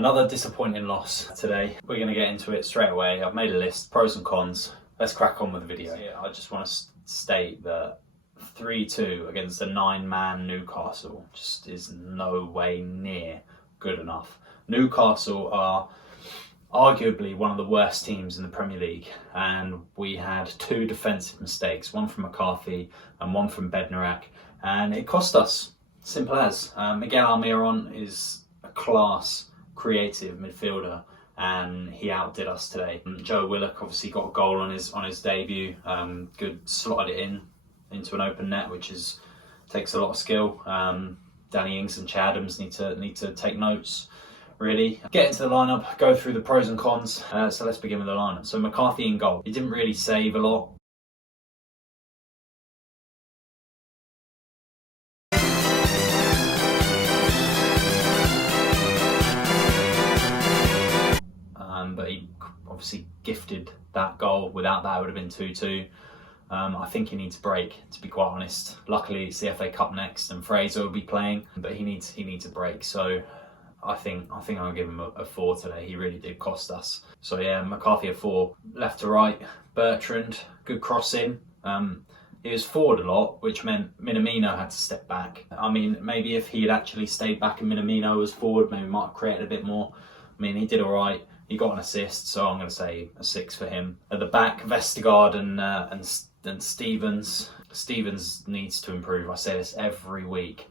Another disappointing loss today. We're going to get into it straight away. I've made a list, pros and cons. Let's crack on with the video. I just want to state that 3-2 against a 9-man Newcastle just is no way near good enough. Newcastle are arguably one of the worst teams in the Premier League, and we had two defensive mistakes, one from McCarthy and one from Bednarek, and it cost us. Simple as. Miguel Almiron is a class creative midfielder, and he outdid us today. Joe Willock obviously got a goal on his debut. Good, slotted it into an open net, which takes a lot of skill. Danny Ings and Che Adams need to take notes. Really get into the lineup, go through the pros and cons. So let's begin with the lineup. So McCarthy in goal. He didn't really save a lot. But he obviously gifted that goal. Without that, it would have been 2-2. I think he needs a break, to be quite honest. Luckily, it's the FA Cup next, and Fraser will be playing, but he needs a break. So I think I'll give him a 4 today. He really did cost us. So yeah, McCarthy a 4. Left to right, Bertrand, good cross in. He was forward a lot, which meant Minamino had to step back. I mean, maybe if he had actually stayed back and Minamino was forward, maybe might have created a bit more. I mean, he did all right. He got an assist, so I'm going to say a 6 for him. At the back, Vestergaard and Stevens. Stevens needs to improve. I say this every week.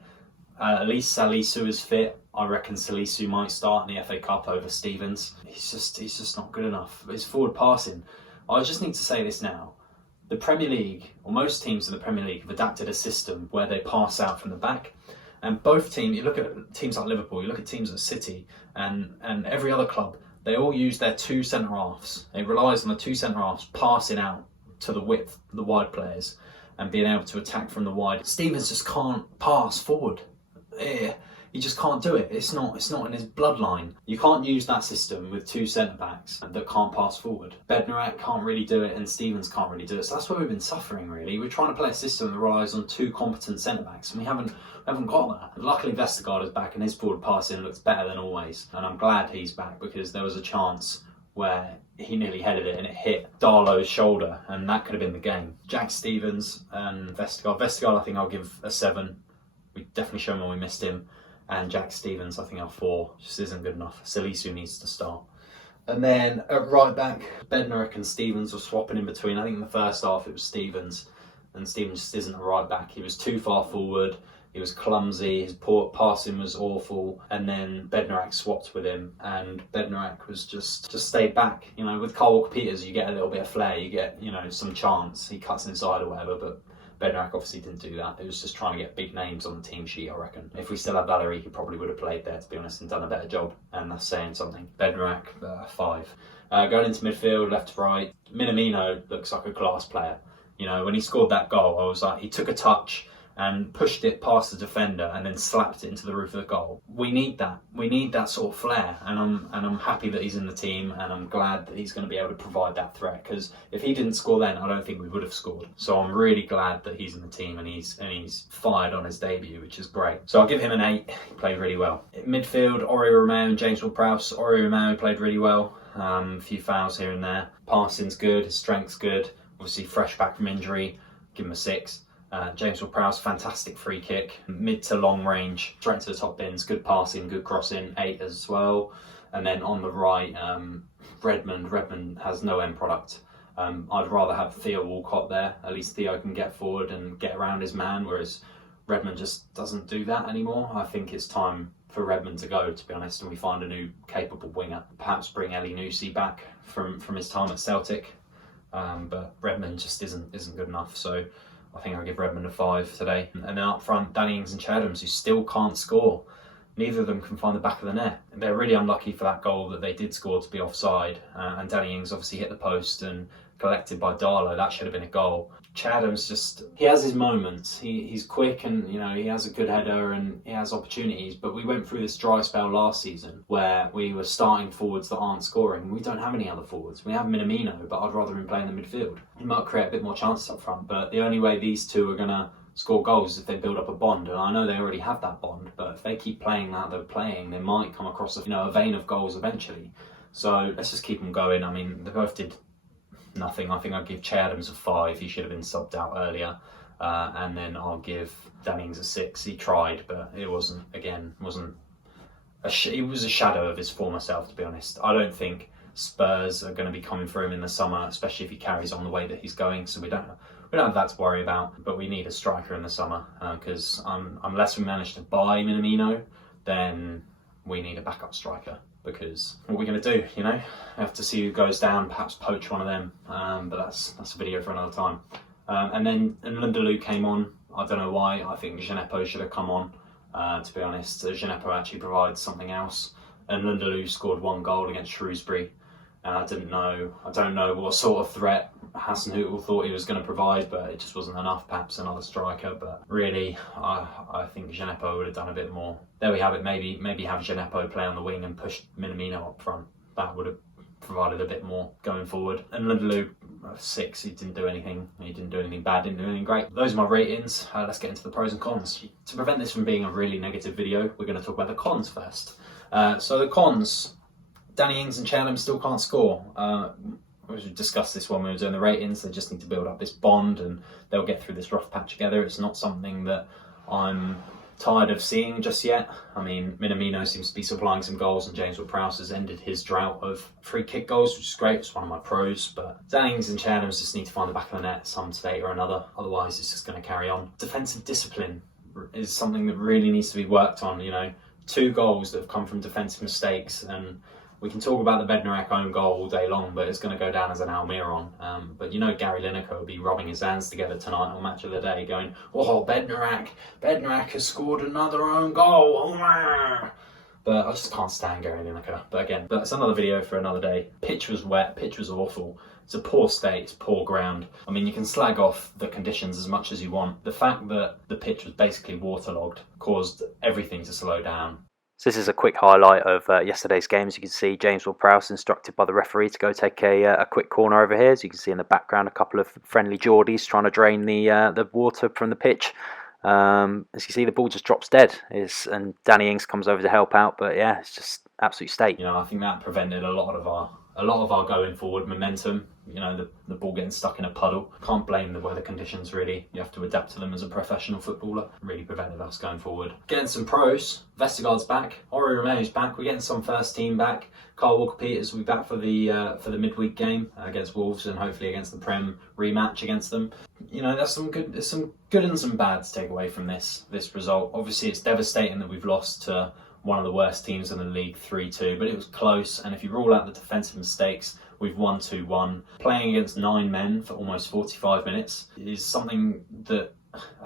At least Salisu is fit. I reckon Salisu might start in the FA Cup over Stevens. He's just not good enough. His forward passing. I just need to say this now. The Premier League, or most teams in the Premier League, have adapted a system where they pass out from the back. And both teams, you look at teams like Liverpool, you look at teams like City, and every other club, they all use their two centre-halves. It relies on the two centre-halves passing out to the width, the wide players, and being able to attack from the wide. Stevens just can't pass forward. He just can't do it. It's not in his bloodline. You can't use that system with two centre-backs that can't pass forward. Bednarek can't really do it, and Stevens can't really do it. So that's where we've been suffering, really. We're trying to play a system that relies on two competent centre-backs, and we haven't got that. Luckily, Vestergaard is back, and his forward passing looks better than always. And I'm glad he's back, because there was a chance where he nearly headed it and it hit Darlow's shoulder, and that could have been the game. Jack Stevens and Vestergaard. Vestergaard, I think I'll give a 7. We definitely shown when we missed him. And Jack Stevens, I think, I'll 4. Just isn't good enough. Salisu needs to start. And then at right back, Bednarek and Stevens were swapping in between. I think in the first half it was Stevens, and Stevens just isn't a right back. He was too far forward. He was clumsy. His poor passing was awful. And then Bednarek swapped with him, and Bednarek was just stayed back. You know, with Kyle Walker-Peters, you get a little bit of flair. You get, some chance. He cuts inside or whatever, but Bednarek obviously didn't do that. It was just trying to get big names on the team sheet, I reckon. If we still had Valerie, he probably would have played there, to be honest, and done a better job. And that's saying something. Bednarek, 5. Going into midfield, left to right, Minamino looks like a class player. You know, when he scored that goal, I was like, he took a touch and pushed it past the defender and then slapped it into the roof of the goal. We need that. We need that sort of flair, and I'm happy that he's in the team, and I'm glad that he's going to be able to provide that threat, because if he didn't score then, I don't think we would have scored. So I'm really glad that he's in the team, and he's fired on his debut, which is great. So I'll give him an 8. He played really well. In midfield, Ori Romeo and James Ward-Prowse. Ori Romeo played really well. A few fouls here and there. Passing's good. His strength's good. Obviously fresh back from injury. Give him a 6. James Ward-Prowse, fantastic free kick, mid to long range, straight to the top bins, good passing, good crossing, 8 as well. And then on the right, Redmond has no end product. I'd rather have Theo Walcott there. At least Theo can get forward and get around his man, whereas Redmond just doesn't do that anymore. I think it's time for Redmond to go, to be honest, and we find a new capable winger. Perhaps bring Ellie Nusi back from his time at Celtic, but Redmond just isn't good enough. So I think I'll give Redmond a 5 today. And then up front, Danny Ings and Che Adams, who still can't score. Neither of them can find the back of the net. They're really unlucky for that goal that they did score to be offside. And Danny Ings obviously hit the post and collected by Darlow. That should have been a goal. Che Adams he has his moments. He's quick, and he has a good header and he has opportunities. But we went through this dry spell last season where we were starting forwards that aren't scoring. We don't have any other forwards. We have Minamino, but I'd rather him play in the midfield. He might create a bit more chances up front, but the only way these two are going to score goals if they build up a bond. And I know they already have that bond, but if they keep playing that they're playing, they might come across a vein of goals eventually. So let's just keep them going. I mean, they both did nothing. I think I'd give Che Adams a 5. He should have been subbed out earlier. And then I'll give Danny Ings a 6. He tried, but it wasn't it was a shadow of his former self, to be honest. I don't think Spurs are going to be coming for him in the summer, especially if he carries on the way that he's going. So we don't have that to worry about. But we need a striker in the summer because unless we manage to buy Minamino, then we need a backup striker. Because what are we going to do? You know, we have to see who goes down. Perhaps poach one of them. But that's a video for another time. And then Lundaloo came on. I don't know why. I think Djenepo should have come on. To be honest, Djenepo actually provides something else. And Lundaloo scored 1 goal against Shrewsbury. And I don't know what sort of threat Hasenhüttl thought he was going to provide, but it just wasn't enough. Perhaps another striker, but really, I think Djenepo would have done a bit more. There we have it. Maybe have Djenepo play on the wing and push Minamino up front. That would have provided a bit more going forward. And Lundaloo, 6. He didn't do anything. He didn't do anything bad. Didn't do anything great. Those are my ratings. Let's get into the pros and cons. To prevent this from being a really negative video, we're going to talk about the cons first. So the cons. Danny Ings and Che Adams still can't score. We discussed this when we were doing the ratings. They just need to build up this bond and they'll get through this rough patch together. It's not something that I'm tired of seeing just yet. I mean, Minamino seems to be supplying some goals and James Ward-Prowse has ended his drought of free kick goals, which is great. It's one of my pros. But Danny Ings and Che Adams just need to find the back of the net some state or another. Otherwise, it's just going to carry on. Defensive discipline is something that really needs to be worked on. You know, 2 goals that have come from defensive mistakes, and we can talk about the Bednarek own goal all day long, but it's going to go down as an Almiron. But you know, Gary Lineker will be rubbing his hands together tonight on Match of the Day going, oh, Bednarek has scored another own goal. But I just can't stand Gary Lineker. But again, that's another video for another day. Pitch was wet, pitch was awful. It's a poor state, it's poor ground. I mean, you can slag off the conditions as much as you want. The fact that the pitch was basically waterlogged caused everything to slow down. So this is a quick highlight of yesterday's game. As you can see, James Ward-Prowse instructed by the referee to go take a quick corner over here. As you can see in the background, a couple of friendly geordies trying to drain the water from the pitch. As you see, the ball just drops dead, and Danny Ings comes over to help out. But yeah, it's just absolute state. You know, I think that prevented a lot of our going forward momentum. You know, the ball getting stuck in a puddle. Can't blame the weather conditions, really. You have to adapt to them as a professional footballer. Really prevented us going forward. Getting some pros. Vestergaard's back. Ori Romeo's back. We're getting some first team back. Carl Walker-Peters will be back for the midweek game against Wolves and hopefully against the Prem rematch against them. You know, there's some good and some bad to take away from this result. Obviously, it's devastating that we've lost to one of the worst teams in the league 3-2, but it was close, and if you rule out the defensive mistakes, we've won 2-1. Playing against 9 men for almost 45 minutes is something that,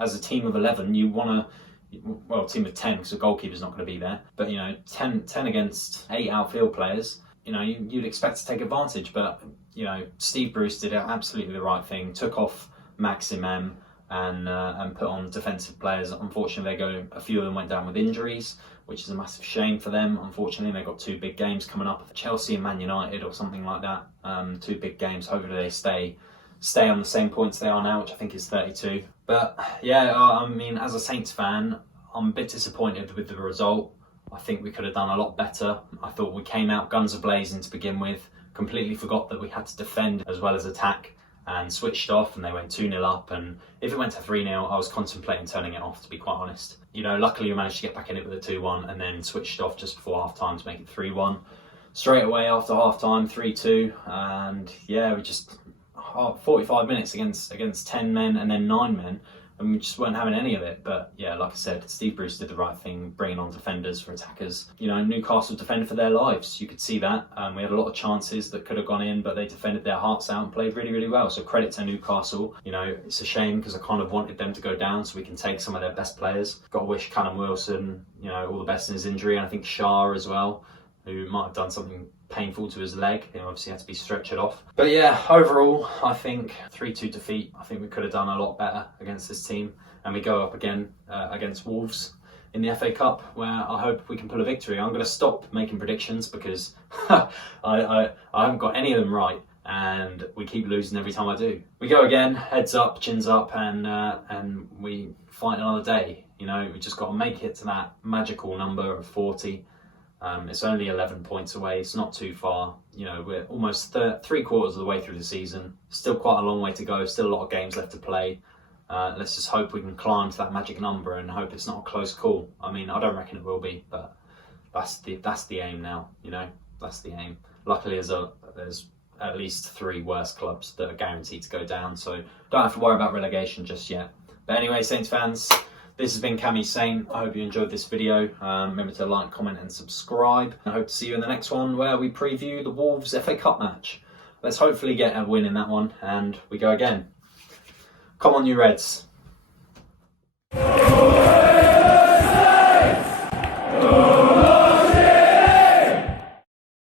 as a team of 11, you want to, well, a team of 10, because the goalkeeper's not going to be there, but, you know, 10 against 8 outfield players, you know, you'd expect to take advantage, but, you know, Steve Bruce did absolutely the right thing, took off Maxim M and put on defensive players. Unfortunately, a few of them went down with injuries, which is a massive shame for them. Unfortunately, they've got 2 big games coming up, Chelsea and Man United or something like that. 2 big games. Hopefully they stay on the same points they are now, which I think is 32. But yeah, I mean, as a Saints fan, I'm a bit disappointed with the result. I think we could have done a lot better. I thought we came out guns a-blazing to begin with, completely forgot that we had to defend as well as attack, and switched off, and they went 2-0 up, and if it went to 3-0, I was contemplating turning it off, to be quite honest. You know, luckily we managed to get back in it with a 2-1 and then switched off just before half-time to make it 3-1. Straight away after half-time, 3-2, and yeah, we just 45 minutes against 10 men and then 9 men, and we just weren't having any of it. But yeah, like I said, Steve Bruce did the right thing, bringing on defenders for attackers. You know, Newcastle defended for their lives. You could see that. We had a lot of chances that could have gone in, but they defended their hearts out and played really, really well. So credit to Newcastle. You know, it's a shame because I kind of wanted them to go down so we can take some of their best players. Got to wish Callum Wilson, you know, all the best in his injury, and I think Shah as well, who might have done something painful to his leg. He obviously had to be stretchered off. But yeah, overall, I think 3-2 defeat. I think we could have done a lot better against this team. And we go up again against Wolves in the FA Cup, where I hope we can pull a victory. I'm going to stop making predictions because I haven't got any of them right. and we keep losing every time I do. We go again, heads up, chins up, and we fight another day. You know, we just got to make it to that magical number of 40. It's only 11 points away. It's not too far. You know, we're almost 3/4 of the way through the season. Still quite a long way to go. Still a lot of games left to play. Let's just hope we can climb to that magic number and hope it's not a close call. I mean, I don't reckon it will be, but that's the aim now. You know, that's the aim. Luckily, there's at least 3 worse clubs that are guaranteed to go down, so don't have to worry about relegation just yet. But anyway, Saints fans, this has been Cammy Saint. I hope you enjoyed this video. Remember to like, comment and subscribe. I hope to see you in the next one where we preview the Wolves FA Cup match. Let's hopefully get a win in that one and we go again. Come on, you Reds.